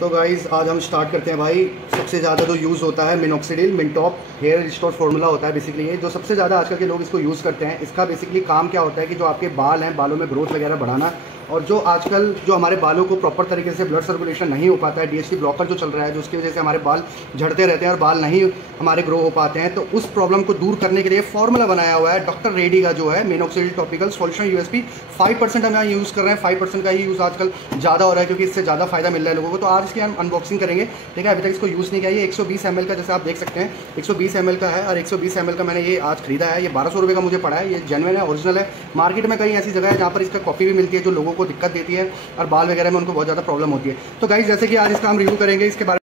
तो गाइज़ आज हम स्टार्ट करते हैं भाई। सबसे ज़्यादा जो यूज़ होता है मिनोक्सिडिल मिनटॉप हेयर रिस्टोर फार्मूला होता है बेसिकली। ये जो सबसे ज़्यादा आजकल के लोग इसको यूज़ करते हैं, इसका बेसिकली काम क्या होता है कि जो आपके बाल हैं, बालों में ग्रोथ वगैरह बढ़ाना, और जो आजकल जो हमारे बालों को प्रॉपर तरीके से ब्लड सर्कुलेशन नहीं हो पाता है, डीएचटी ब्लॉकर जो चल रहा है, जो उसकी वजह से हमारे बाल झड़ते रहते हैं और बाल नहीं हमारे ग्रो हो पाते हैं, तो उस प्रॉब्लम को दूर करने के लिए फॉर्मूला बनाया हुआ है डॉक्टर रेड्डी का, जो है मिनोक्सिडिल टॉपिकल सॉल्यूशन यूएसपी 5% हम यहाँ यूज़ कर रहे हैं। 5% का ही यूज़ आजकल ज़्यादा हो रहा है क्योंकि इससे ज़्यादा फायदा मिल रहा है लोगों को। तो आज इसकी हम अनबॉक्सिंग करेंगे, ठीक है। अभी तक इसको यूज़ नहीं किया। ये 120 ml का, जैसे आप देख सकते हैं 120 ml का है, और 120 ml का मैंने ये आज खरीदा है। ये 1200 रुपये का मुझे पड़ा है। ये जेन्युइन है, ओरिजिनल है। मार्केट में कई ऐसी जगह है जहाँ पर इसका कॉपी भी मिलती है जो लोगों को दिक्कत देती है और बाल वगैरह में उनको बहुत ज़्यादा प्रॉब्लम होती है। तो गाइस जैसे कि आज इसका हम रिव्यू करेंगे, इसके बारे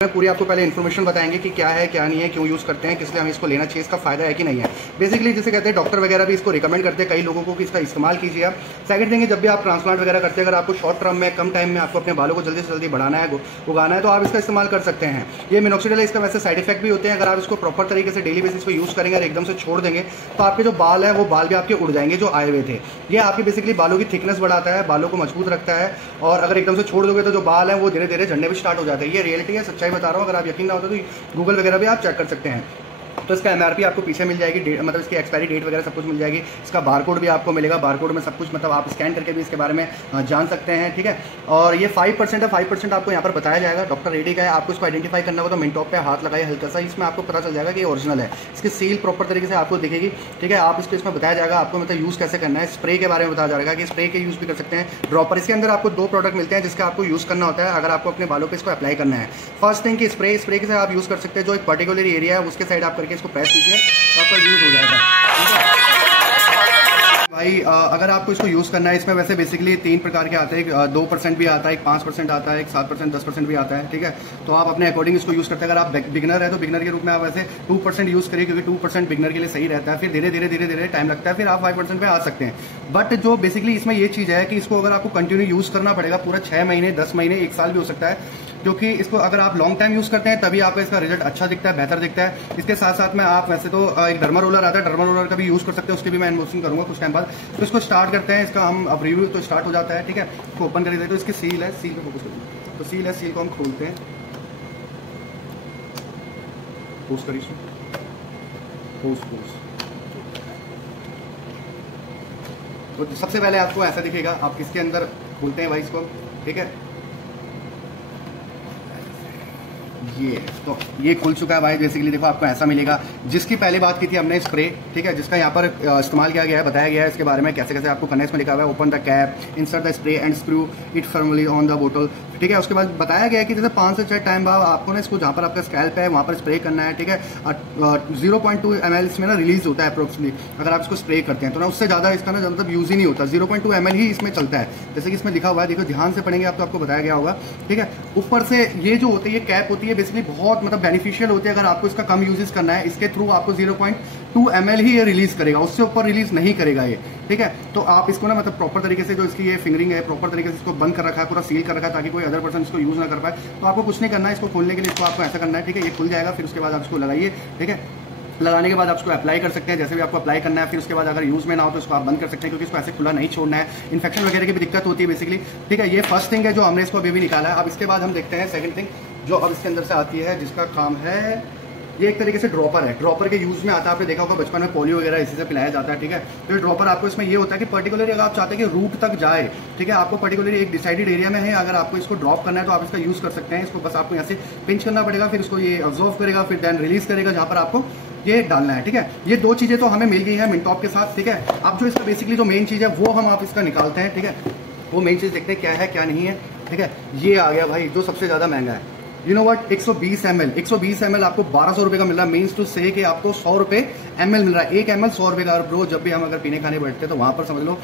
पूरी आपको पहले इन्फॉर्मेशन बताएंगे कि क्या है क्या नहीं है, क्यों यूज़ करते हैं, किस लिए हमें इसको लेना चाहिए, इसका फायदा है कि नहीं है। बेसिकली जिसे कहते हैं डॉक्टर वगैरह भी इसको रिकमेंड करते हैं कई लोगों को कि इसका इस्तेमाल कीजिए आप। सेकंड थिंग है, जब भी आप ट्रांसप्लांट वगैरह करते हैं, अगर आपको शॉर्ट टर्म में कम टाइम में आपको अपने बालों को जल्दी से जल्दी बढ़ाना है, उगाना है, तो आप इसका इस्तेमाल कर सकते हैं। ये मिनोक्सिडिल है, इसका वैसे साइड इफेक्ट भी होते हैं। अगर आप इसको प्रॉपर तरीके से डेली बेसिस पर यूज़ करेंगे और एकदम से छोड़ देंगे तो आपके जो बाल है वो बाल भी आपके उड़ जाएंगे जो आए हुए थे। ये आपके बेसिकली बालों की थिकनेस बढ़ाता है, बालों को मजबूत रखता है, और अगर एकदम से छोड़ दोगे तो जो बाल है वो धीरे धीरे झड़ने भी स्टार्ट हो जाते हैं। ये रियलिटी है, सच्चाई बता रहा हूँ। अगर आप यकीन ना होता तो गूगल वगैरह भी आप चेक कर सकते हैं। तो इसका एमआरपी आपको पीछे मिल जाएगी, मतलब इसकी एक्सपायरी डेट वगैरह सब कुछ मिल जाएगी। इसका बारकोड भी आपको मिलेगा, बारकोड में सब कुछ मतलब आप स्कैन करके भी इसके बारे में जान सकते हैं, ठीक है। और ये 5% है, 5% आपको यहाँ पर बताया जाएगा। डॉक्टर रेड्डी का है। आपको इसको आइडेंटिफाई करना होगा तो मिनटॉप पे हाथ लगाए हल्का सा, इसमें आपको पता चल जाएगा कि ये ओरिजिनल है। इसकी सील प्रॉपर तरीके से आपको दिखेगी, ठीक है। आप इसको इसमें बताया जाएगा आपको मतलब यूज़ कैसे करना है। स्प्रे के बारे में बताया जाएगा कि स्प्रे के यूज़ भी कर सकते हैं, ड्रॉपर। इसके अंदर आपको 2 प्रोडक्ट मिलते हैं जिसका आपको यूज़ करना होता है अगर आपको अपने बालों पर इसको अप्लाई करना है। फर्स्ट थिंग कि स्प्रे के से आप यूज़ कर सकते हैं। जो एक पर्टिकुलर एरिया है उसके साइड आप करके इसको प्रेस कीजिए, आपका यूज़ हो जाएगा, ठीक है भाई। अगर आपको इसको यूज़ करना है, इसमें वैसे बेसिकली 3 प्रकार के आते हैं। 2% भी आता है, एक 5% आता है, एक 7%, 10% भी आता है, ठीक है। तो आप अपने अकॉर्डिंग इसको यूज़ करते हैं। अगर आप बिगिनर है तो बिगिनर के रूप में आप वैसे 2% यूज़ करिए, क्योंकि 2% बिगिनर के लिए सही रहता है। फिर धीरे धीरे टाइम लगता है, फिर आप 5% पे आ सकते हैं। बट जो बेसिकली इसमें ये चीज़ है कि इसको अगर आपको कंटिन्यू यूज़ करना पड़ेगा पूरा 6 महीने, 10 महीने, 1 साल भी हो सकता है, क्योंकि इसको अगर आप लॉन्ग टाइम यूज़ करते हैं तभी आपको इसका रिजल्ट अच्छा दिखता है, बेहतर दिखता है। इसके साथ साथ में आप वैसे तो एक डर्मा रोलर आता है, डर्मा रोलर का भी यूज़ कर सकते हैं, उसकी भी मैं अनबॉक्सिंग करूंगा कुछ टाइम बाद। तो इसको स्टार्ट करते हैं, इसका हम अब रिव्यू तो स्टार्ट हो जाता है, ठीक है। इसको ओपन कर देते हैं। तो इसकी सील है, सील पे फोकस करिए। तो सील है, सील को हम खोलते हैं, पोस्ट करिए, पोस्ट। तो सबसे पहले आपको ऐसा दिखेगा, आप इसके अंदर खोलते हैं भाई इसको, ठीक है। ये तो ये खुल चुका है भाई। बेसिकली देखो आपको ऐसा मिलेगा। जिसकी पहले बात की थी हमने स्प्रे, ठीक है, जिसका यहाँ पर इस्तेमाल किया गया है, बताया गया है इसके बारे में कैसे कैसे आपको करना है। इसमें लिखा हुआ है open the cap, insert the spray and screw it firmly on the बोतल, ठीक है। उसके बाद बताया गया है कि जैसे 5 से 6 टाइम बाद आपको ना इसको जहाँ पर आपका स्कैल्प है वहाँ पर स्प्रे करना है, ठीक है। 0.2 ml इसमें ना रिलीज होता है अप्रोक्सीमेटली, अगर आप इसको स्प्रे करते हैं तो ना उससे ज़्यादा इसका ना मतलब यूज़ ही नहीं होता। 0.2 ml ही इसमें चलता है, जैसे कि इसमें लिखा हुआ है। देखो ध्यान से पढ़ेंगे आप तो आपको बताया गया होगा, ठीक है। ऊपर से ये जो होती है, ये कैप होती है, बेसिकली बहुत मतलब बेनिफिशियल होती है। अगर आपको इसका कम यूजेस करना है, इसके थ्रू आपको 0.2 ml ही ये रिलीज करेगा, उससे ऊपर रिलीज नहीं करेगा ये, ठीक है। तो आप इसको ना मतलब प्रॉपर तरीके से जो इसकी ये फिंगरिंग है, प्रॉपर तरीके से इसको बंद कर रखा है, पूरा सील कर रखा है ताकि कोई अदर पर्सन इसको यूज ना कर पाए। तो आपको कुछ नहीं करना है, इसको खोलने के लिए इसको आपको ऐसा करना है, ठीक है। ये खुल जाएगा, फिर उसके बाद आप इसको लगाइए, ठीक है। लगाने के बाद आप इसको अप्लाई कर सकते हैं जैसे भी आपको अप्लाई करना है। फिर उसके बाद अगर यूज में ना हो तो इसको आप बंद कर सकते हैं, क्योंकि इसको ऐसे खुला नहीं छोड़ना है। इन्फेक्शन वगैरह की भी दिक्कत होती है बेसिकली, ठीक है। ये फर्स्ट थिंग है जो हमने इसको अभी भी निकाला है। अब इसके बाद हम देखते हैं सेकंड थिंग जो अब इसके अंदर से आती है, जिसका काम है, ये एक तरीके से ड्रॉपर है। ड्रॉपर के यूज में आता है, आपने देखा होगा बचपन में पोलियो वगैरह इसी से पिलाया जाता है, ठीक है। तो ये ड्रॉपर आपको इसमें ये होता है कि पर्टिकुलरली अगर आप चाहते हैं कि रूट तक जाए, ठीक है, आपको पर्टिकुलरली एक डिसाइडेड एरिया में है, अगर आपको इसको ड्रॉप करना है तो आप इसका यूज कर सकते हैं। इसको बस आपको यहाँ से पिंच करना पड़ेगा, फिर इसको ये ऑब्जॉर्व करेगा, फिर देन रिलीज करेगा जहाँ पर आपको ये डालना है, ठीक है। ये 2 चीजें तो हमें मिल गई है मिनटॉप के साथ, ठीक है। अब जो इसका बेसिकली जो मेन चीज है वो हम आप इसका निकालते हैं, ठीक है। वो मेन चीज देखते हैं क्या है क्या नहीं है, ठीक है। ये आ गया भाई जो सबसे ज्यादा महंगा है। यू नो व्हाट, 120 ml आपको 1200 रुपए का मिल रहा है। मीन्स टू से कि आपको 100 रुपए ml मिल रहा है। 1 ml 100 रुपए का। और ब्रो जब भी हम अगर पीने खाने बैठते हैं तो वहां पर समझ लो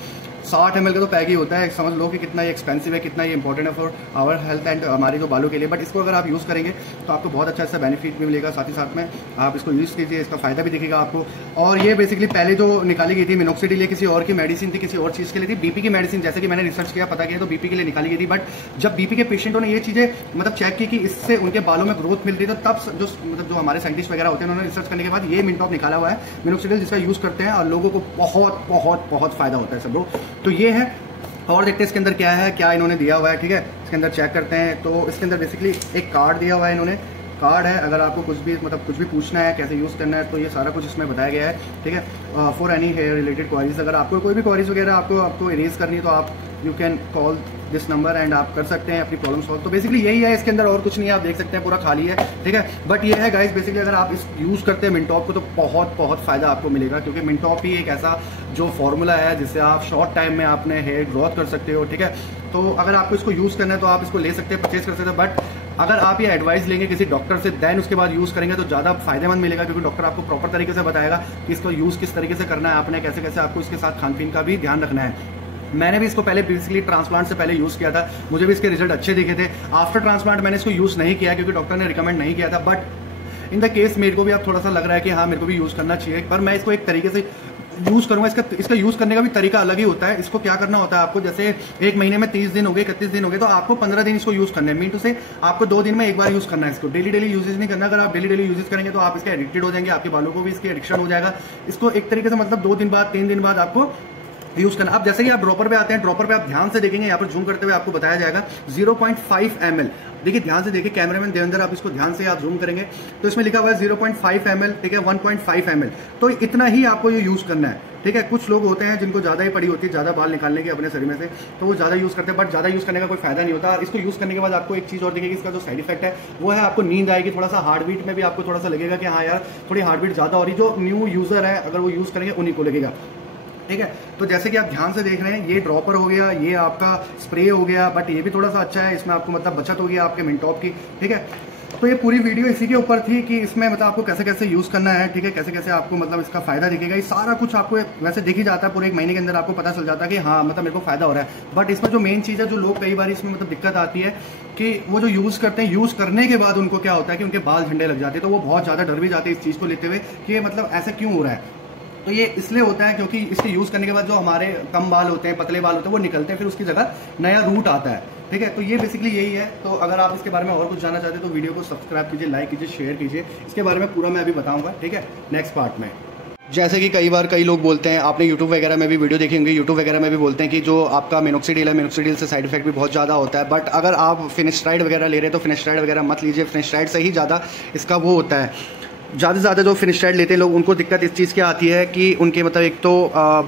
60 ml का तो पैक ही होता है। समझ लो कि कितना ये एक्सपेंसिव है, कितना ये इंपॉर्टेंट है फॉर आवर हेल्थ एंड हमारे जो बालों के लिए। बट इसको अगर आप यूज़ करेंगे तो आपको बहुत अच्छा इसका बेनिफिट भी मिलेगा, साथ ही साथ में आप इसको यूज़ कीजिए, इसका फायदा भी दिखेगा आपको। और ये बेसिकली पहले जो निकाली गई थी मिनोक्सिडिल, ये किसी और की मेडिसिन थी, किसी और चीज़ के लिए थी, बीपी की मेडिसिन, जैसे कि मैंने रिसर्च किया, पता किया तो बीपी के लिए निकाली गई थी। बट जब बीपी के पेशेंटों ने ये चीज़ें मतलब चेक की कि इससे उनके बालों में ग्रोथ मिल रही है, तो तब जो हमारे साइंटिस्ट वगैरह होते हैं उन्होंने रिसर्च करने के बाद ये मिनटॉप निकाला हुआ है मिनोक्सिडिल, जिसका यूज़ करते हैं और लोगों को बहुत बहुत बहुत फायदा होता है सब लोग। तो ये है। और देखते हैं इसके अंदर क्या है, क्या इन्होंने दिया हुआ है। ठीक है, इसके अंदर चेक करते हैं। तो इसके अंदर बेसिकली एक कार्ड दिया हुआ है इन्होंने, कार्ड है। अगर आपको कुछ भी पूछना है, कैसे यूज़ करना है, तो ये सारा कुछ इसमें बताया गया है। ठीक है, for any hair related queries, अगर आपको कोई भी क्वारीज वगैरह आपको इरेज करनी है तो आप you can call this number and आप कर सकते हैं अपनी प्रॉब्लम सॉल्व। तो बेसिकली यही है, इसके अंदर और कुछ नहीं है, आप देख सकते हैं पूरा खाली है। ठीक है, बट ये है गाइस, बेसिकली अगर आप इस यूज़ करते हैं मिनटॉप को तो बहुत बहुत फायदा आपको मिलेगा, क्योंकि मिनटॉप ही एक ऐसा जो फॉर्मूला है जिससे आप शॉर्ट टाइम में अपने हेयर ग्रोथ कर सकते हो। ठीक है, तो अगर आपको इसको यूज़ करना है तो आप इसको ले सकते हैं, परचेज कर सकते हैं। बट अगर आप ये एडवाइस लेंगे किसी डॉक्टर से, देन उसके बाद यूज़ करेंगे तो ज़्यादा फायदेमंद मिलेगा, क्योंकि डॉक्टर आपको प्रॉपर तरीके से बताएगा कि इसको यूज़ किस तरीके से करना है आपने, कैसे कैसे आपको इसके साथ खान पीन का भी ध्यान रखना है। मैंने भी इसको पहले बेसिकली ट्रांसप्लांट से पहले यूज़ किया था, मुझे भी इसके रिजल्ट अच्छे दिखे थे। आफ्टर ट्रांसप्लांट मैंने इसको यूज़ नहीं किया क्योंकि डॉक्टर ने रिकमेंड नहीं किया था। बट इन द केस मेरे को भी अब थोड़ा सा लग रहा है कि हाँ मेरे को भी यूज़ करना चाहिए, पर मैं इसको एक तरीके से यूज़ करूँगा। इसका यूज़ करने का भी तरीका अलग ही होता है। इसको क्या करना होता है आपको, जैसे एक महीने में 30 दिन हो गए, 31 दिन हो गए, तो आपको 15 दिन इसको यूज़ करना है। मीन टू से आपको 2 दिन में एक बार यूज़ करना है इसको, डेली यूजेज नहीं करना। अगर आप डेली यूजेज करेंगे तो आप इसके एडिक्टेड हो जाएंगे, आपके बालों को भी इसके एडिक्शन हो जाएगा। इसको एक तरीके से मतलब 2 दिन बाद 3 दिन बाद आपको यूज करना। अब जैसे कि आप ड्रॉपर पे आते हैं, ड्रॉपर पे आप ध्यान से देखेंगे, यहाँ पर जूम करते हुए आपको बताया जाएगा 0.5 ml। देखिए ध्यान से देखिए, कैमरामैन देवेंद्र आप इसको ध्यान से आप जूम करेंगे तो इसमें लिखा हुआ है 0.5 ml। ठीक है, 1.5 ml, तो इतना ही आपको ये यूज करना है। ठीक है, कुछ लोग होते हैं जिनको ज्यादा ही पड़ी होती है, ज्यादा बाल निकालने की अपने शरीर में से, तो वो ज्यादा यूज करते हैं, बट ज्यादा यूज करने का कोई फायदा नहीं होता। इसको यूज करने के बाद आपको एक चीज और दिखेगी, इसका जो साइड इफेक्ट है वो है आपको नींद आएगी, थोड़ा सा हार्ट बीट में भी आपको थोड़ा सा लगेगा कि हाँ यार थोड़ी हार्ट बीट ज्यादा हो रही। जो न्यू यूजर है अगर वो यूज करेंगे उन्हीं को लगेगा। ठीक है, तो जैसे कि आप ध्यान से देख रहे हैं, ये ड्रॉपर हो गया, ये आपका स्प्रे हो गया, बट ये भी थोड़ा सा अच्छा है, इसमें आपको मतलब बचत हो गई आपके मिनटॉप की। ठीक है, तो ये पूरी वीडियो इसी के ऊपर थी कि इसमें मतलब आपको कैसे कैसे यूज़ करना है। ठीक है, कैसे कैसे आपको मतलब इसका फायदा दिखेगा। ये सारा कुछ आपको वैसे दिख ही जाता है, पूरे एक महीने के अंदर आपको पता चल जाता है कि हाँ मतलब मेरे को फायदा हो रहा है। बट इसमें जो मेन चीज़ है, जो लोग कई बार इसमें मतलब दिक्कत आती है कि वो जो यूज़ करते हैं, यूज़ करने के बाद उनको क्या होता है कि उनके बाल झंडे लग जाते हैं, तो वो बहुत ज़्यादा डर भी जाते हैं इस चीज़ को लेते हुए कि ये मतलब ऐसा क्यों हो रहा है। तो ये इसलिए होता है क्योंकि इसके यूज़ करने के बाद जो हमारे कम बाल होते हैं, पतले बाल होते हैं, वो निकलते हैं, फिर उसकी जगह नया रूट आता है। ठीक है, तो ये बेसिकली यही है। तो अगर आप इसके बारे में और कुछ जानना चाहते हैं तो वीडियो को सब्सक्राइब कीजिए, लाइक कीजिए, शेयर कीजिए। इसके बारे में पूरा मैं अभी बताऊंगा। ठीक है, नेक्स्ट पार्ट में। जैसे कि कई बार कई लोग बोलते हैं, आपने यूट्यूब वगैरह में भी वीडियो देखी होंगी, यूट्यूब वगैरह में भी बोलते हैं कि जो आपका मिनोक्सिडिल है, मिनोक्सिडिल से साइड इफेक्ट भी बहुत ज़्यादा होता है। बट अगर आप फिनिस्टाइड वगैरह ले रहे हैं तो फिनिस्टाइड वगैरह मत लीजिए, फिनिस्टाइड से ही ज़्यादा इसका वो होता है। ज़्यादा से ज़्यादा जो फिनिस्टाइड लेते हैं लोग, उनको दिक्कत इस चीज़ की आती है कि उनके मतलब एक तो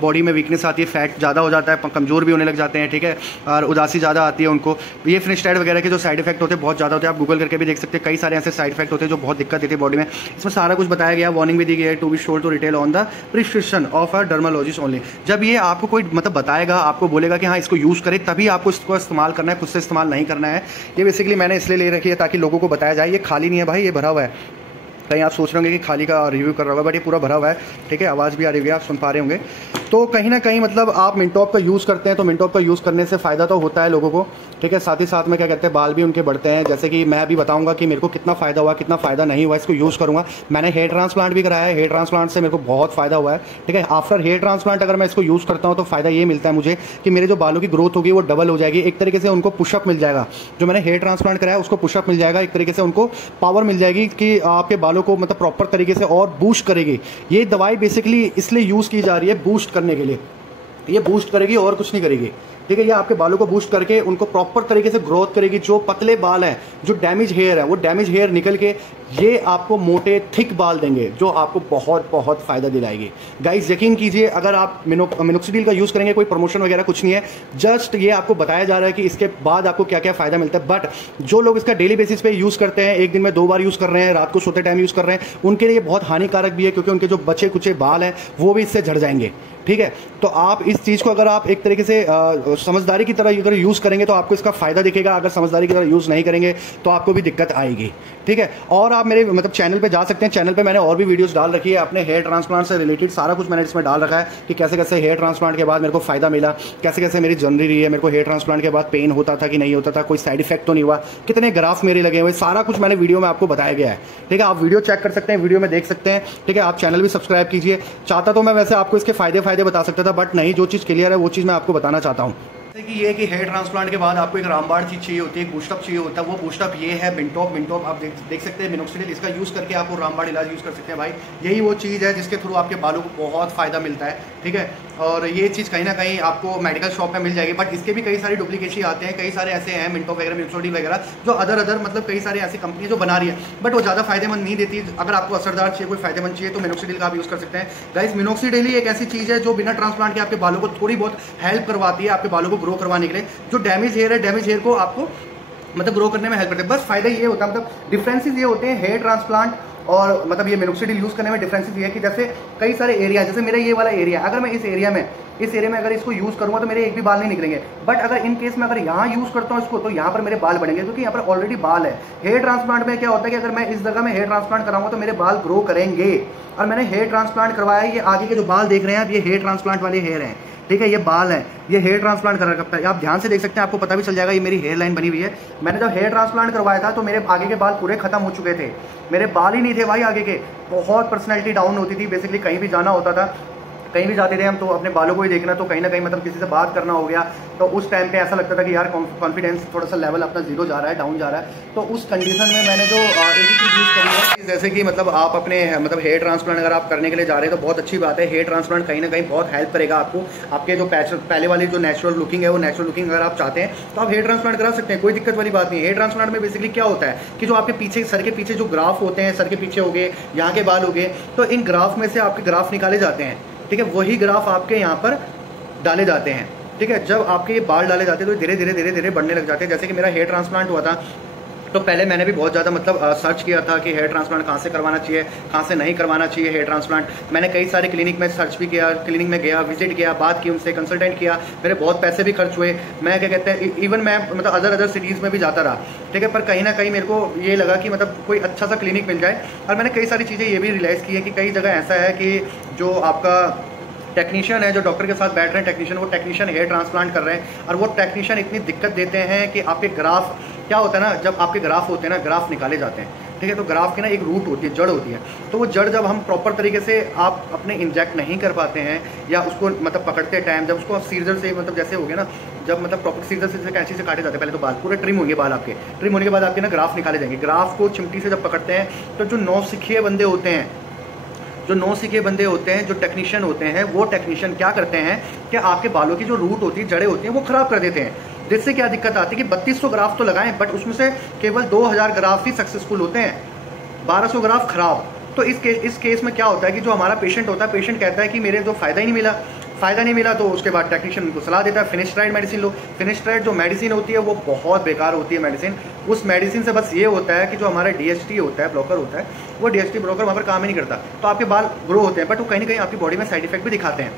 बॉडी में वीकनेस आती है, फैट ज़्यादा हो जाता है, कमज़ोर भी होने लग जाते हैं। ठीक है, और उदासी ज़्यादा आती है उनको। ये फिनिस्टाइड वगैरह के जो साइड इफेक्ट होते हैं बहुत ज़्यादा होते हैं, आप गूगल करके भी देख सकते हैं, कई सारे ऐसे साइड इफेक्ट होते हैं जो बहुत दिक्कत देते हैं बॉडी में। इसमें सारा कुछ बताया गया, वार्निंग भी दी गई है, to be sure to retail on the prescription of a dermatologist only. जब ये आपको कोई मतलब बताएगा, आपको बोलेगा कि हाँ इसको यूज़ करें, तभी आपको इसको इस्तेमाल करना है, खुद से इस्तेमाल नहीं करना है। ये बेसिकली मैंने इसलिए ले रखी है ताकि लोगों को बताया जाए। ये खाली नहीं है भाई, ये भरा हुआ है। कहीं आप सोच रहे होंगे कि खाली का रिव्यू कर रहा होगा, बट ये पूरा भरा हुआ है। ठीक है, आवाज़ भी आ रही है, आप सुन पा रहे होंगे। तो कहीं ना कहीं मतलब आप मिनटॉप का यूज़ करते हैं तो मिनटॉप का यूज़ करने से फ़ायदा तो होता है लोगों को। ठीक है, साथ ही साथ में क्या कहते हैं, बाल भी उनके बढ़ते हैं। जैसे कि मैं अभी बताऊंगा कि मेरे को कितना फ़ायदा हुआ, कितना फ़ायदा नहीं हुआ, इसको यूज़ करूँगा। मैंने हेयर ट्रांसप्लांट भी कराया है, हेयर ट्रांसप्लांट से मेरे को बहुत फ़ायदा हुआ है। ठीक है, आफ्टर हेयर ट्रांसप्लांट अगर मैं इसको यूज़ करता हूँ तो फ़ायदा ये मिलता है मुझे कि मेरे जो बालों की ग्रोथ होगी वो डबल हो जाएगी। एक तरीके से उनको पुशअप मिल जाएगा, जो मैंने हेयर ट्रांसप्लांट कराया उसको पुशअप मिल जाएगा। एक तरीके से उनको पावर मिल जाएगी कि आपके बालों को मतलब प्रॉपर तरीके से और बूस्ट करेगी। ये दवाई बेसिकली इसलिए यूज़ की जा रही है बूस्ट करने के लिए, ये बूस्ट करेगी और कुछ नहीं करेगी। ठीक है, ये आपके बालों को बूस्ट करके उनको प्रॉपर तरीके से ग्रोथ करेगी। जो पतले बाल हैं, जो डैमेज हेयर है, वो डैमेज हेयर निकल के ये आपको मोटे थिक बाल देंगे, जो आपको बहुत बहुत फायदा दिलाएगी। गाइस यकीन कीजिए, अगर आप मिनोक्सिडिल का यूज़ करेंगे, कोई प्रमोशन वगैरह कुछ नहीं है, जस्ट ये आपको बताया जा रहा है कि इसके बाद आपको क्या क्या फायदा मिलता है। बट जो लोग इसका डेली बेसिस पे यूज़ करते हैं, एक दिन में 2 बार यूज़ कर रहे हैं, रात को सोते टाइम यूज़ कर रहे हैं, उनके लिए बहुत हानिकारक भी है, क्योंकि उनके जो बचे कुचे बाल हैं वो भी इससे झड़ जाएंगे। ठीक है, तो आप इस चीज़ को अगर आप एक तरीके से समझदारी की तरह अगर यूज़ करेंगे तो आपको इसका फायदा दिखेगा। अगर समझदारी की तरह यूज़ नहीं करेंगे तो आपको भी दिक्कत आएगी। ठीक है, और आप मेरे मतलब चैनल पे जा सकते हैं। चैनल पे मैंने और भी वीडियोस डाल रखी है अपने हेयर ट्रांसप्लांट से रिलेटेड, सारा कुछ मैंने इसमें डाल रखा है कि कैसे कैसे हेयर ट्रांसप्लांट के बाद मेरे को फ़ायदा मिला, कैसे कैसे मेरी जर्नी रही है, मेरे को हेयर ट्रांसप्लांट के बाद पेन होता था कि नहीं होता था, कोई साइड इफेक्ट तो नहीं हुआ, कितने ग्राफ मेरे लगे हुए, सारा कुछ मैंने वीडियो में आपको बताया गया है। ठीक है, आप वीडियो चेक कर सकते हैं, वीडियो में देख सकते हैं। ठीक है, आप चैनल भी सब्सक्राइब कीजिए। चाहता तो मैं वैसे आपको इसके फायदे बता सकता था, बट नहीं, जो चीज़ क्लियर है वो चीज़ मैं आपको बताना चाहता हूँ। जैसे कि ये कि हेयर ट्रांसप्लांट के बाद आपको एक रामबाण चीज़ चाहिए होती है, एक बूस्टअप चाहिए होता है। वो बूस्टअप ये है मिनटॉप आप देख सकते हैं, मिनोक्सिडिल, इसका यूज़ करके आप वो रामबाण इलाज यूज़ कर सकते हैं भाई। यही वो चीज़ है जिसके थ्रू आपके बालों को बहुत फ़ायदा मिलता है। ठीक है, और ये चीज़ कहीं ना कहीं आपको मेडिकल शॉप में मिल जाएगी, बट इसके भी कई सारे डुप्लीकेशन आते हैं, कई सारे ऐसे हैं मिनटॉप वगैरह, मिनोक्सिडिल वगैरह, जो अदर मतलब कई सारी ऐसी कंपनी जो बना रही है, बट वो ज़्यादा फायदेमंद नहीं देती। अगर आपको असरदार चाहिए, कोई फायदेमंद चाहिए, तो मिनोक्सिडिल का आप यूज़ कर सकते हैं। गाइस, मिनोक्सिडिल ही एक ऐसी चीज़ है जो बिना ट्रांसप्लांट के आपके बालों को थोड़ी बहुत हेल्प करवाती है, आपके बालों को ग्रो करवाने के लिए। जो डैमेज हेयर है, डैमेज हेयर को आपको मतलब ग्रो करने में हेल्प करते हैं। बस फायदा ये होता है, मतलब डिफरेंसेस ये होते हैं हेयर ट्रांसप्लांट और मतलब ये मिनोक्सिडिल यूज़ करने में। डिफरेंसेस ये है कि जैसे कई सारे एरिया, जैसे मेरा ये वाला एरिया, अगर मैं इस एरिया में अगर इसको यूज़ करूँगा तो मेरे एक भी बाल नहीं निकलेंगे। बट अगर इन केस में अगर यहाँ यूज़ करता हूँ इसको, तो यहाँ पर मेरे बाल बढ़ेंगे, क्योंकि यहाँ पर ऑलरेडी बाल है। हेयर ट्रांसप्लांट में क्या होता है कि अगर मैं इस जगह में हेयर ट्रांसप्लांट कराऊंगा तो मेरे बाल ग्रो करेंगे। और मैंने हेयर ट्रांसप्लांट करवाया है, ये आगे के जो बाल देख रहे हैं आप, ये हेयर ट्रांसप्लांट वाले हेयर हैं। ठीक है, ये बाल है, ये हेयर ट्रांसप्लांट करा करता है। आप ध्यान से देख सकते हैं, आपको पता भी चल जाएगा, ये मेरी हेयर लाइन बनी हुई है। मैंने जब हेयर ट्रांसप्लांट करवाया था तो मेरे आगे के बाल पूरे खत्म हो चुके थे, मेरे बाल ही नहीं थे भाई आगे के। बहुत पर्सनैलिटी डाउन होती थी, बेसिकली कहीं भी जाना होता था, कहीं भी जाते थे हम तो अपने बालों को ही देखना, तो कहीं ना कहीं मतलब किसी से बात करना हो गया तो उस टाइम पे ऐसा लगता था कि यार कॉन्फिडेंस थोड़ा सा लेवल अपना जीरो जा रहा है, डाउन जा रहा है। तो उस कंडीशन में मैंने जो एक ही चीज़ यूज़ करी है, जैसे कि मतलब आप अपने मतलब हेयर ट्रांसप्लांट अगर आप करने के लिए जा रहे हैं तो बहुत अच्छी बात है। हेयर ट्रांसप्लांट कहीं ना कहीं बहुत हेल्प करेगा आपको। आपके जो पहले वाली जो नेचुरल लुकिंग है, वो नेचुरल लुकिंग अगर आप चाहते हैं तो आप हेयर ट्रांसप्लांट करा सकते हैं, कोई दिक्कत वाली बात नहीं है। हेयर ट्रांसप्लांट में बेसिकली क्या होता है कि जो आपके पीछे सर के पीछे जो ग्राफ होते हैं, सर के पीछे हो गए, यहाँ के बाल हो गए, तो इन ग्राफ में से आपके ग्राफ निकाले जाते हैं। ठीक है, वही ग्राफ आपके यहाँ पर डाले जाते हैं। ठीक है, जब आपके ये बाल डाले जाते हैं तो धीरे धीरे बढ़ने लग जाते हैं। जैसे कि मेरा हेयर ट्रांसप्लांट हुआ था तो पहले मैंने भी बहुत ज़्यादा मतलब सर्च किया था कि हेयर ट्रांसप्लांट कहाँ से करवाना चाहिए, कहाँ से नहीं करवाना चाहिए हेयर ट्रांसप्लांट। मैंने कई सारे क्लिनिक में सर्च भी किया, क्लिनिक में गया, विजिट किया, बात की उनसे, कंसल्टेंट किया, मेरे बहुत पैसे भी खर्च हुए। मैं क्या कहते हैं, इवन मैं मतलब अदर सिटीज़ में भी जाता रहा। ठीक है, पर कहीं ना कहीं मेरे को ये लगा कि मतलब कोई अच्छा सा क्लिनिक मिल जाए। और मैंने कई सारी चीज़ें ये भी रियलाइज़ की है कि कई जगह ऐसा है कि जो आपका टेक्नीशियन है, जो डॉक्टर के साथ बैठ रहे हैं टेक्नीशियन, वो टेक्नीशियन हेयर ट्रांसप्लांट कर रहे हैं और वो टेक्नीशियन इतनी दिक्कत देते हैं कि आपके ग्राफ क्या होता है ना, जब आपके ग्राफ होते हैं ना, ग्राफ निकाले जाते हैं। ठीक है, तो ग्राफ की ना एक रूट होती है, जड़ होती है, तो वो जड़ जब हम प्रॉपर तरीके से आप अपने इंजेक्ट नहीं कर पाते हैं या उसको मतलब पकड़ते टाइम, जब उसको आप सीजर से मतलब जैसे हो गया ना, जब मतलब प्रॉपर सीजर से कैंची से काटे जाते हैं, पहले तो बाल पूरे ट्रिम होंगे, बाल आपके ट्रिम होने के बाद आपके ना ग्राफ निकाले जाएंगे। ग्राफ को चिमटी से जब पकड़ते हैं तो जो नौसिखिए बंदे होते हैं, जो टेक्नीशियन होते हैं, वो टेक्नीशियन क्या करते हैं कि आपके बालों की जो रूट होती है, जड़ें होती हैं, वो खराब कर देते हैं। जिससे क्या दिक्कत आती है कि 3200 ग्राफ तो लगाएं, बट उसमें से केवल 2000 ग्राफ ही सक्सेसफुल होते हैं, 1200 ग्राफ खराब। तो इस केस में क्या होता है कि जो हमारा पेशेंट होता है, पेशेंट कहता है कि मेरे तो फ़ायदा ही नहीं मिला, तो उसके बाद टेक्नीशियन उनको सलाह देता है फिनिस्ट्राइड मेडिसिन लो। फिनिस्ट्राइड जो मेडिसिन होती है वो बहुत बेकार होती है मेडिसिन। उस मेडिसिन से बस ये होता है कि जो हमारा DHT होता है, ब्लॉकर होता है, वो DHT ब्लॉकर वहाँ पर काम ही नहीं करता, तो आपके बाल ग्रो होते हैं, बट वो कहीं ना कहीं आपकी बॉडी में साइड इफेक्ट भी दिखाते हैं।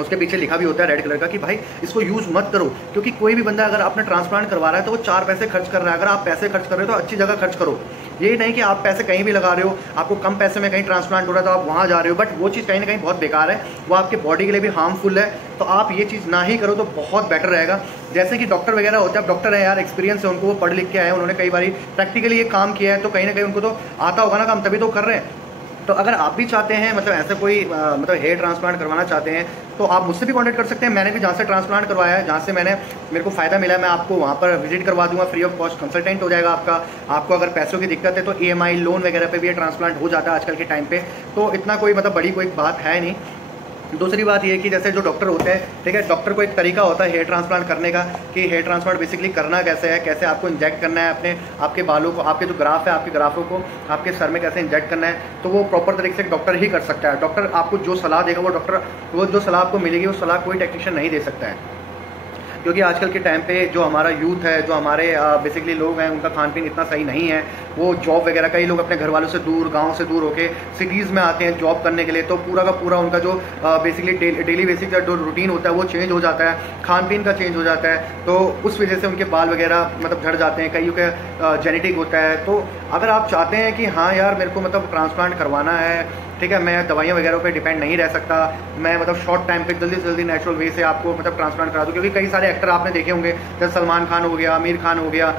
उसके पीछे लिखा भी होता है रेड कलर का कि भाई इसको यूज़ मत करो, क्योंकि कोई भी बंदा अगर आपने ट्रांसप्लांट करवा रहा है तो वो 4 पैसे खर्च कर रहा है। अगर आप पैसे खर्च कर रहे हो तो अच्छी जगह खर्च करो। ये नहीं कि आप पैसे कहीं भी लगा रहे हो, आपको कम पैसे में कहीं ट्रांसप्लांट हो रहा है तो आप वहाँ जा रहे हो, बट वो चीज़ कहीं ना कहीं बहुत बेकार है, वो आपके बॉडी के लिए भी हार्मफुल है। तो आप ये चीज़ ना ही करो तो बहुत बेटर रहेगा। जैसे कि डॉक्टर वगैरह होते हैं, अब डॉक्टर है यार, एक्सपीरियंस है उनको, वो पढ़ लिख के आए, उन्होंने कई बार प्रैक्टिकली ये काम किया है, तो कहीं ना कहीं उनको तो आता होगा ना काम, तभी तो कर रहे हैं। तो अगर आप भी चाहते हैं मतलब ऐसे कोई मतलब हेयर ट्रांसप्लांट करवाना चाहते हैं तो आप मुझसे भी कांटेक्ट कर सकते हैं। मैंने भी जहाँ से ट्रांसप्लांट करवाया है, जहाँ से मेरे को फ़ायदा मिला है, मैं आपको वहाँ पर विजिट करवा दूंगा, फ्री ऑफ कॉस्ट कंसल्टेंट हो जाएगा आपको अगर पैसों की दिक्कत है तो EMI लोन वगैरह पे भी ये ट्रांसप्लांट हो जाता है आजकल के टाइम पे, तो इतना कोई मतलब बड़ी कोई बात है नहीं। दूसरी बात ये कि जैसे जो डॉक्टर होते हैं, ठीक है, डॉक्टर को एक तरीका होता है हेयर ट्रांसप्लांट करने का कि हेयर ट्रांसप्लांट बेसिकली करना कैसे है, कैसे आपको इंजेक्ट करना है आपके बालों को, आपके जो ग्राफ है, आपके ग्राफों को आपके सर में कैसे इंजेक्ट करना है, तो वो प्रॉपर तरीके से डॉक्टर ही कर सकता है। डॉक्टर आपको जो सलाह देगा वो जो सलाह आपको मिलेगी वो सलाह कोई टेक्नीशियन नहीं दे सकता है, क्योंकि आजकल के टाइम पे जो हमारा यूथ है, जो हमारे बेसिकली लोग हैं, उनका खान पीन इतना सही नहीं है। वो जॉब वगैरह, कई लोग अपने घर वालों से दूर, गांव से दूर होके सिटीज़ में आते हैं जॉब करने के लिए, तो पूरा का पूरा उनका जो बेसिकली डेली बेसिक का जो रूटीन होता है वो चेंज हो जाता है, खान पीन का चेंज हो जाता है, तो उस वजह से उनके बाल वगैरह मतलब झड़ जाते हैं, कईयों का जेनेटिक होता है। तो अगर आप चाहते हैं कि हाँ यार मेरे को मतलब ट्रांसप्लांट करवाना है, ठीक है, मैं दवाइयाँ वगैरह पे डिपेंड नहीं रह सकता, मैं मतलब शॉर्ट टाइम पे जल्दी से जल्दी नेचुरल वे से आपको मतलब ट्रांसप्लांट करा दूँ, क्योंकि कई सारे एक्टर आपने देखे होंगे, जैसे सलमान खान हो गया, आमिर खान हो गया,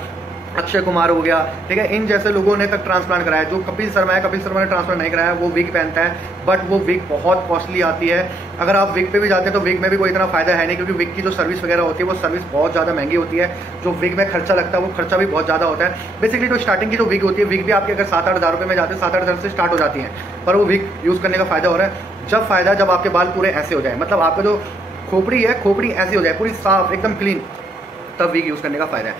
अक्षय कुमार हो गया, ठीक है, इन जैसे लोगों ने तक ट्रांसप्लांट कराया। जो कपिल शर्मा है, कपिल शर्मा ने ट्रांसप्लांट नहीं कराया, वो विग पहनता है, बट वो विग बहुत कॉस्टली आती है। अगर आप विग पे भी जाते हैं तो विग में भी कोई इतना फायदा है नहीं, क्योंकि विग की जो सर्विस वगैरह होती है वो सर्विस बहुत ज़्यादा महंगी होती है। जो विग में खर्चा लगता है वो खर्चा भी बहुत ज़्यादा होता है। बेसिकली जो स्टार्टिंग की जो विग होती है, विग भी आपके अगर 7-8 हज़ार रुपये में जाते हैं, 7-8 हज़ार से स्टार्ट हो जाती है, पर वो विग यूज़ करने का फायदा हो रहा है जब फायदा जब आपके बाल पूरे ऐसे हो जाए, मतलब आपका जो खोपड़ी है, खोपड़ी ऐसी हो जाए पूरी साफ एकदम क्लीन, तब विग यूज़ करने का फायदा है।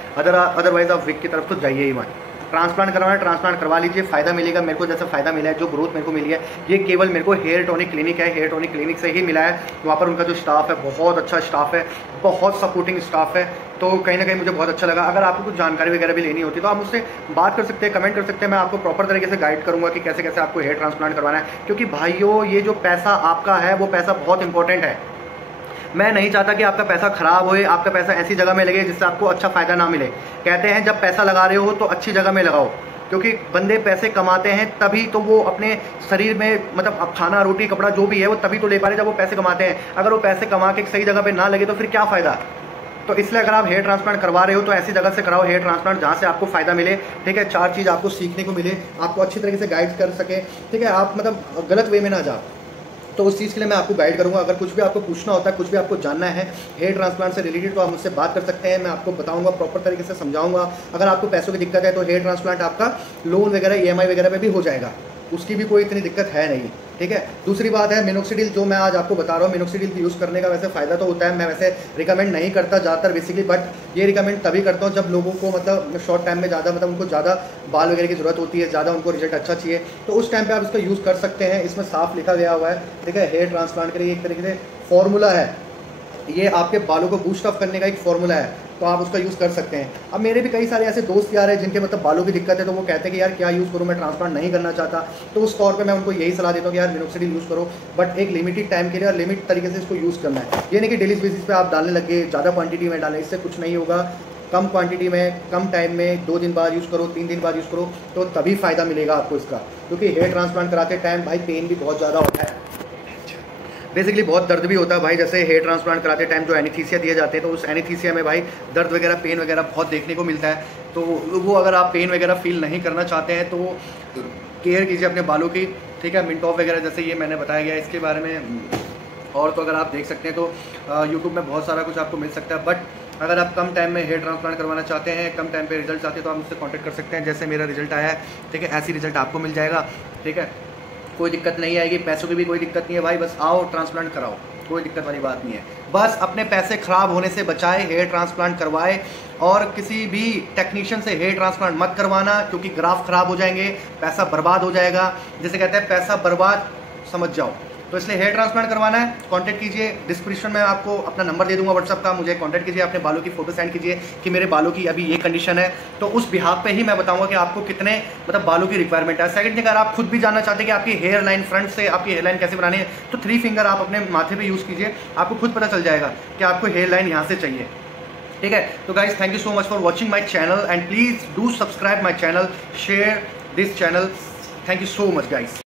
अदरवाइज आप विग की तरफ तो जाइए ही मत। ट्रांसप्लांट करवाना, ट्रांसप्लांट करवा लीजिए, फायदा मिलेगा। मेरे को जैसा फायदा मिला है, जो ग्रोथ मेरे को मिली है, ये केवल मेरे को हेयर टॉनिक क्लिनिक है, हेयर टॉनिक क्लिनिक से ही मिला है। वहाँ पर उनका जो स्टाफ है बहुत अच्छा स्टाफ है, बहुत सपोर्टिंग स्टाफ है, तो कहीं ना कहीं मुझे बहुत अच्छा लगा। अगर आपको कुछ जानकारी वगैरह भी लेनी होती है तो आप मुझसे बात कर सकते हैं, कमेंट कर सकते हैं, मैं आपको प्रॉपर तरीके से गाइड करूँगा कि कैसे कैसे आपको हेयर ट्रांसप्लांट करवाना है। क्योंकि भाइयों, ये जो पैसा आपका है वो पैसा बहुत इंपॉर्टेंट है। मैं नहीं चाहता कि आपका पैसा खराब होए, आपका पैसा ऐसी जगह में लगे जिससे आपको अच्छा फायदा ना मिले। कहते हैं जब पैसा लगा रहे हो तो अच्छी जगह में लगाओ, क्योंकि बंदे पैसे कमाते हैं तभी तो वो अपने शरीर में मतलब अब खाना रोटी कपड़ा जो भी है वो तभी तो ले पा रहे जब वो पैसे कमाते हैं। अगर वो पैसे कमा के सही जगह पे ना लगे तो फिर क्या फ़ायदा। तो इसलिए अगर आप हेयर ट्रांसप्लांट करवा रहे हो तो ऐसी जगह से कराओ हेयर ट्रांसप्लांट जहाँ से आपको फायदा मिले, ठीक है, 4 चीज़ आपको सीखने को मिले, आपको अच्छी तरीके से गाइड कर सके, ठीक है, आप मतलब गलत वे में ना जाओ। तो उस चीज़ के लिए मैं आपको गाइड करूंगा। अगर कुछ भी आपको पूछना होता है, कुछ भी आपको जानना है हेयर ट्रांसप्लांट से रिलेटेड, तो आप मुझसे बात कर सकते हैं, मैं आपको बताऊंगा, प्रॉपर तरीके से समझाऊंगा। अगर आपको पैसों की दिक्कत है तो हेयर ट्रांसप्लांट आपका लोन वगैरह EMI वगैरह पे भी हो जाएगा, उसकी भी कोई इतनी दिक्कत है नहीं, ठीक है। दूसरी बात है मिनोक्सिडिल, जो मैं आज आपको बता रहा हूँ, मिनोक्सिडिल यूज़ करने का वैसे फ़ायदा तो होता है, मैं वैसे रिकमेंड नहीं करता ज़्यादातर बेसिकली, बट ये रिकमेंड तभी करता हूँ जब लोगों को मतलब शॉर्ट टाइम में ज़्यादा मतलब उनको ज़्यादा बाल वगैरह की ज़रूरत होती है, ज़्यादा उनको रिजल्ट अच्छा चाहिए, तो उस टाइम पर आप इसका यूज़ कर सकते हैं। इसमें साफ लिखा गया हुआ है, ठीक है, हेयर ट्रांसप्लांट के लिए एक तरीके से फॉर्मूला है, ये आपके बालों को बूस्ट अप करने का एक फॉर्मूला है, तो आप उसका यूज़ कर सकते हैं। अब मेरे भी कई सारे ऐसे दोस्त यार हैं जिनके मतलब बालों की दिक्कत है, तो वो कहते हैं कि यार क्या यूज़ करूँ, मैं ट्रांसप्लांट नहीं करना चाहता, तो उस तौर पे मैं उनको यही सलाह देता हूँ कि यार मिनोक्सिडिल यूज़ करो, बट एक लिमिटेड टाइम के लिए और लिमिट तरीके से इसको यूज़ करना है। ये नहीं कि डेली बेसिस पे आप डालने लगे, ज़्यादा क्वांटिटी में डालें, इससे कुछ नहीं होगा। कम क्वांटिटी में कम टाइम में 2 दिन बाद यूज़ करो, 3 दिन बाद यूज़ करो, तो तभी फ़ायदा मिलेगा आपको इसका। क्योंकि हेयर ट्रांसप्लांट कराते टाइम भाई पेन भी बहुत ज़्यादा होता है, बेसिकली बहुत दर्द भी होता है भाई। जैसे हेयर ट्रांसप्लांट कराते टाइम जो एनेस्थीसिया दिए जाते हैं, तो उस एनेस्थीसिया में भाई दर्द वगैरह पेन वगैरह बहुत देखने को मिलता है। तो वो अगर आप पेन वगैरह फील नहीं करना चाहते हैं तो केयर कीजिए अपने बालों की, ठीक है। मिंटॉफ वगैरह जैसे ये मैंने बताया गया इसके बारे में, और तो अगर आप देख सकते हैं तो यूट्यूब में बहुत सारा कुछ आपको मिल सकता है। बट अगर आप कम टाइम में हेयर ट्रांसप्लांट करवाना चाहते हैं, कम टाइम पे रिजल्ट चाहते हैं, तो आप मुझसे कॉन्टैक्ट कर सकते हैं। जैसे मेरा रिजल्ट आया है, ठीक है, ऐसी रिजल्ट आपको मिल जाएगा, ठीक है, कोई दिक्कत नहीं आएगी, पैसों की भी कोई दिक्कत नहीं है भाई, बस आओ ट्रांसप्लांट कराओ, कोई दिक्कत वाली बात नहीं है। बस अपने पैसे खराब होने से बचाए, हेयर ट्रांसप्लांट करवाए, और किसी भी टेक्नीशियन से हेयर ट्रांसप्लांट मत करवाना, क्योंकि ग्राफ खराब हो जाएंगे, पैसा बर्बाद हो जाएगा। जैसे कहते हैं पैसा बर्बाद, समझ जाओ। तो इसलिए हेयर ट्रांसप्लांट करवाना है, कांटेक्ट कीजिए, डिस्क्रिप्शन में आपको अपना नंबर दे दूंगा व्हाट्सअप का, मुझे कांटेक्ट कीजिए, अपने बालों की फोटो सेंड कीजिए कि मेरे बालों की अभी ये कंडीशन है, तो उस बिहाफ पे ही मैं बताऊंगा कि आपको कितने मतलब बालों की रिक्वायरमेंट है। सेकंड थिंग, अगर आप खुद भी जानना चाहते हैं कि आपकी हेयर लाइन फ्रंट से आपकी हेयर लाइन कैसे बनानी है, तो 3 फिंगर आप अपने माथे पर यूज़ कीजिए, आपको खुद पता चल जाएगा कि आपको हेयर लाइन यहाँ से चाहिए, ठीक है। तो guys thank you so much for watching my channel, and please do subscribe my channel, share this channel. Thank you so much guys.